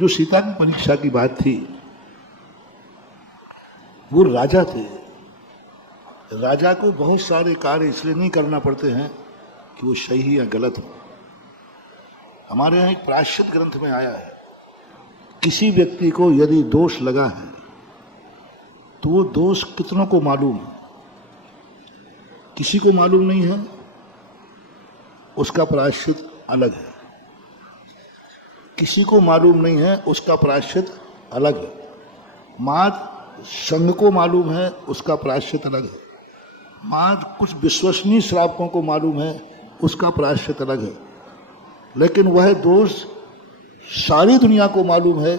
जो सीता की परीक्षा की बात थी, वो राजा थे। राजा को बहुत सारे कार्य इसलिए नहीं करना पड़ते हैं कि वो सही या गलत हो। हमारे यहाँ एक प्रायश्चित ग्रंथ में आया है, किसी व्यक्ति को यदि दोष लगा है तो वो दोष कितनों को मालूम है? किसी को मालूम नहीं है, उसका प्रायश्चित अलग है। किसी को मालूम नहीं है, उसका प्रायश्चित अलग है। मात्र संघ को मालूम है, उसका प्रायश्चित अलग है। मात्र कुछ विश्वसनीय श्रावकों को मालूम है, उसका प्रायश्चित अलग है। लेकिन वह दोष सारी दुनिया को मालूम है,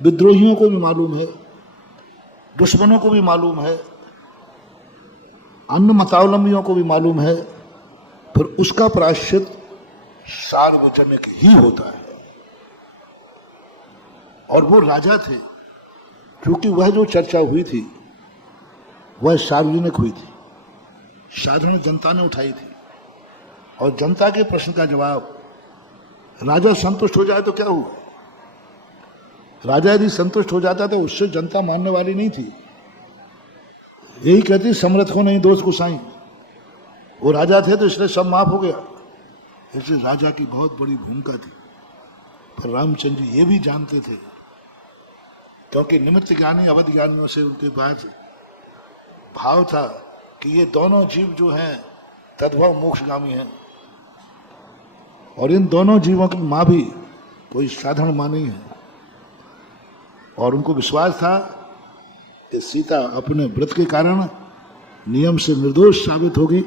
विद्रोहियों को भी मालूम है, दुश्मनों को भी मालूम है, अन्य मतावलंबियों को भी मालूम है, फिर उसका प्रायश्चित सार्वजनिक ही होता है। और वो राजा थे, क्योंकि वह जो चर्चा हुई थी वह सार्वजनिक हुई थी, साधारण जनता ने उठाई थी, और जनता के प्रश्न का जवाब राजा संतुष्ट हो जाए तो क्या हुआ? राजा यदि संतुष्ट हो जाता तो उससे जनता मानने वाली नहीं थी। यही कहती, समर्थ को नहीं दोष गुसाई। वो राजा थे तो इसलिए सब माफ हो गया। इसलिए राजा की बहुत बड़ी भूमिका थी। पर रामचंद्र जी ये भी जानते थे, क्योंकि निमित्त ज्ञानी अवध ज्ञानियों से उनके पास भाव था कि ये दोनों जीव जो हैं तद्भव मोक्षगामी हैं, और इन दोनों जीवों की माँ भी कोई साधारण माँ नहीं है। और उनको विश्वास था कि सीता अपने व्रत के कारण नियम से निर्दोष साबित होगी।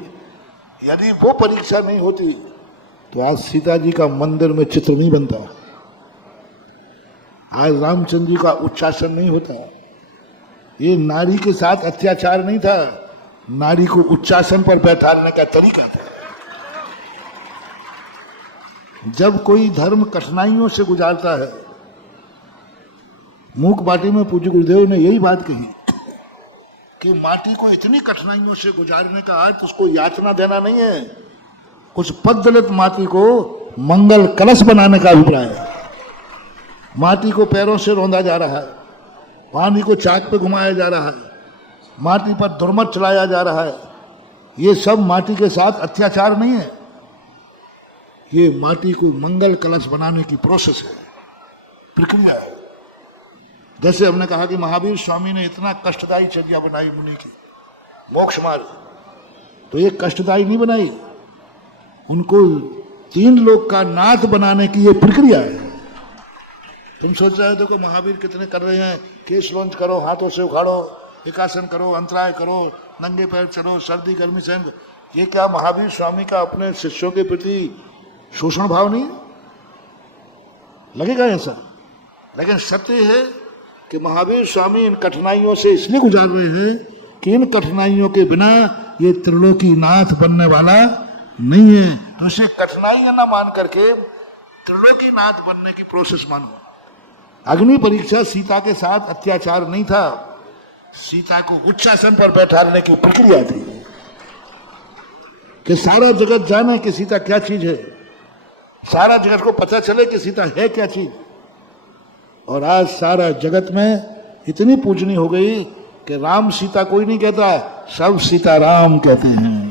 यदि वो परीक्षा नहीं होती तो आज सीता जी का मंदिर में चित्र नहीं बनता, आज रामचंद्र जी का उच्चासन नहीं होता। ये नारी के साथ अत्याचार नहीं था, नारी को उच्चासन पर बैठाने का तरीका था। जब कोई धर्म कठिनाइयों से गुजारता है, मूक बाटी में पूज्य गुरुदेव ने यही बात कही कि माटी को इतनी कठिनाइयों से गुजारने का अर्थ उसको यातना देना नहीं है, कुछ पद्दलित माटी को मंगल कलश बनाने का अभिप्राय है। माटी को पैरों से रौंदा जा रहा है, पानी को चाक पे घुमाया जा रहा है, माटी पर दुर्मत चलाया जा रहा है। ये सब माटी के साथ अत्याचार नहीं है, ये माटी को मंगल कलश बनाने की प्रोसेस है, प्रक्रिया है। जैसे हमने कहा कि महावीर स्वामी ने इतना कष्टदायी चर्या बनाई मुनि की, मोक्ष मार्ग, तो ये कष्टदायी नहीं बनाई, उनको 3 लोक का नाथ बनाने की ये प्रक्रिया है। तुम सोच रहे हो देखो महावीर कितने कर रहे हैं, केस लॉन्च करो, हाथों से उखाड़ो, एकासन करो, अंतराय करो, नंगे पैर चलो, सर्दी गर्मी सहन। ये क्या महावीर स्वामी का अपने शिष्यों के प्रति शोषण भाव नहीं लगेगा ऐसा? लेकिन सत्य है कि महावीर स्वामी इन कठिनाइयों से इसलिए गुजार रहे हैं कि इन कठिनाइयों के बिना ये त्रिलोकी नाथ बनने वाला नहीं है। तो इसे कठिनाइयां ना मान करके त्रिलोकी नाथ बनने की प्रोसेस मानो। अग्नि परीक्षा सीता के साथ अत्याचार नहीं था, सीता को उच्चासन पर बैठाने की प्रक्रिया थी कि सारा जगत जाने कि सीता क्या चीज है, सारा जगत को पता चले कि सीता है क्या चीज। और आज सारा जगत में इतनी पूजनी हो गई कि राम सीता कोई नहीं कहता, सब सीता राम कहते हैं।